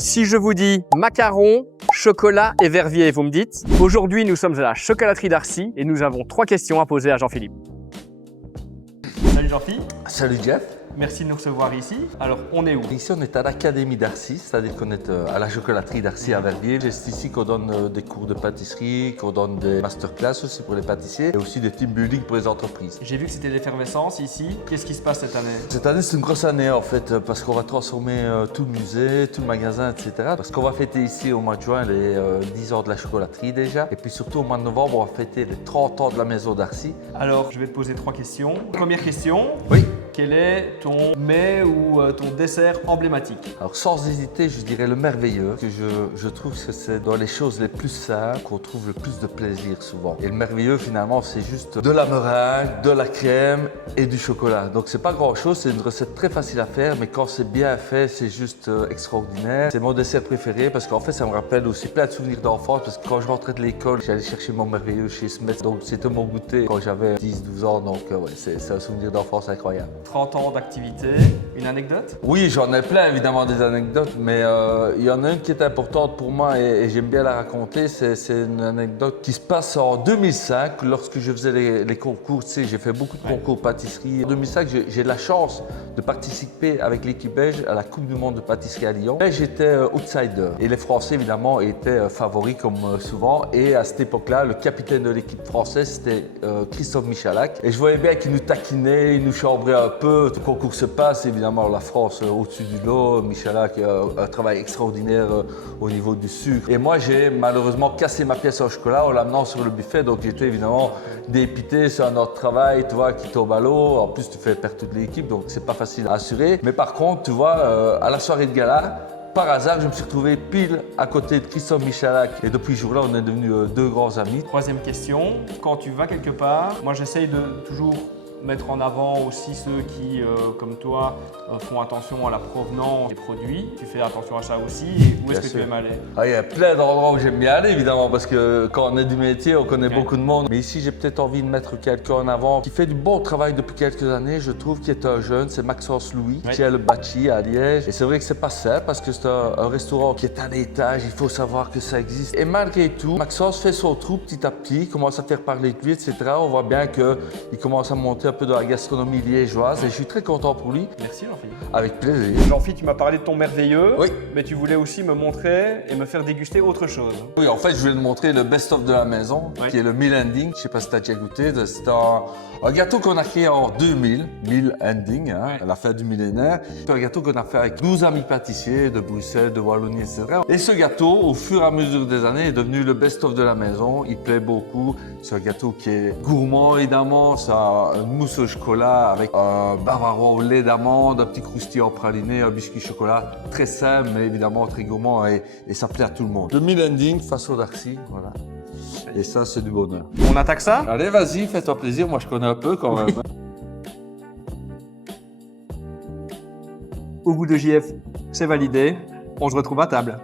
Si je vous dis macaron, chocolat et verviers, vous me dites. Aujourd'hui, nous sommes à la chocolaterie d'Arcy et nous avons 3 questions à poser à Jean-Philippe. Salut Jean-Philippe. Salut Jeff. Merci de nous recevoir ici. Alors, on est où? Ici, on est à l'Académie d'Arcy, c'est-à-dire qu'on est à la chocolaterie d'Arcy à Verviers. C'est ici qu'on donne des cours de pâtisserie, qu'on donne des masterclass aussi pour les pâtissiers et aussi des team building pour les entreprises. J'ai vu que c'était l'effervescence ici. Qu'est-ce qui se passe cette année? Cette année, c'est une grosse année en fait, parce qu'on va transformer tout le musée, tout le magasin, etc. Parce qu'on va fêter ici au mois de juin les 10 ans de la chocolaterie déjà. Et puis surtout au mois de novembre, on va fêter les 30 ans de la maison d'Arcy. Alors, je vais te poser 3 questions. Première question. Oui. Quel est ton mets ou ton dessert emblématique? Alors sans hésiter, je dirais le merveilleux, que je trouve que c'est dans les choses les plus simples qu'on trouve le plus de plaisir souvent. Et le merveilleux finalement, c'est juste de la meringue, de la crème et du chocolat. Donc c'est pas grand chose, c'est une recette très facile à faire, mais quand c'est bien fait, c'est juste extraordinaire. C'est mon dessert préféré parce qu'en fait, ça me rappelle aussi plein de souvenirs d'enfance parce que quand je rentrais de l'école, j'allais chercher mon merveilleux chez Smith. Donc c'était mon goûter quand j'avais 10-12 ans, donc ouais, c'est un souvenir d'enfance incroyable. 30 ans d'activité, une anecdote? Oui, j'en ai plein évidemment des anecdotes, mais il y en a une qui est importante pour moi et j'aime bien la raconter. C'est une anecdote qui se passe en 2005 lorsque je faisais les concours. Tu sais, j'ai fait beaucoup de concours pâtisserie. En 2005, j'ai de la chance de participer avec l'équipe belge à la Coupe du Monde de pâtisserie à Lyon. Et j'étais outsider. Et les Français évidemment étaient favoris comme souvent. Et à cette époque-là, le capitaine de l'équipe française, c'était Christophe Michalak. Et je voyais bien qu'il nous taquinait, il nous chambrait un peu. Le concours se passe, évidemment, la France au-dessus du lot. Michalak a un travail extraordinaire au niveau du sucre. Et moi, j'ai malheureusement cassé ma pièce au chocolat en l'amenant sur le buffet. Donc, j'étais évidemment dépité sur un autre travail, tu vois, qui tombe à l'eau. En plus, tu fais perdre toute l'équipe, donc c'est pas facile à assurer. Mais par contre, tu vois, à la soirée de gala, par hasard, je me suis retrouvé pile à côté de Christophe Michalak. Et depuis ce jour-là, on est devenus deux grands amis. Troisième question, quand tu vas quelque part, moi j'essaye de toujours mettre en avant aussi ceux qui, comme toi, font attention à la provenance des produits. Tu fais attention à ça aussi. Et où est-ce que tu aimes aller? Il y a plein d'endroits où j'aime bien aller, évidemment, parce que quand on est du métier, on connaît beaucoup de monde. Mais ici, j'ai peut-être envie de mettre quelqu'un en avant qui fait du bon travail depuis quelques années, je trouve, qui est un jeune, c'est Maxence Louis, qui a le Bâti à Liège. Et c'est vrai que c'est pas simple parce que c'est un restaurant qui est à l'étage, il faut savoir que ça existe. Et malgré tout, Maxence fait son trou petit à petit, commence à faire parler de lui, etc. On voit bien qu'il commence à monter un peu dans la gastronomie liégeoise et je suis très content pour lui. Merci Jean-Philippe. Avec plaisir. Jean-Philippe, tu m'as parlé de ton merveilleux, Oui. Mais tu voulais aussi me montrer et me faire déguster autre chose. Oui, en fait, je voulais te montrer le best-of de la maison, qui est le Meal Ending. Je sais pas si tu as déjà goûté. C'est un gâteau qu'on a créé en 2000, Meal Ending, à la fin du millénaire. C'est un gâteau qu'on a fait avec 12 amis pâtissiers de Bruxelles, de Wallonie, etc. Et ce gâteau, au fur et à mesure des années, est devenu le best-of de la maison. Il plaît beaucoup. C'est un gâteau qui est gourmand, évidemment. Ça a une mousse au chocolat avec un bavarois au lait d'amande, un petit croustillant praliné, un biscuit chocolat. Très simple, mais évidemment très gourmand et ça plaît à tout le monde. Le Meal Ending façon d'Arcy, voilà. Et ça, c'est du bonheur. On attaque ça? Allez, vas-y, fais-toi plaisir. Moi, je connais un peu quand même. Au goût de JF, c'est validé. On se retrouve à table.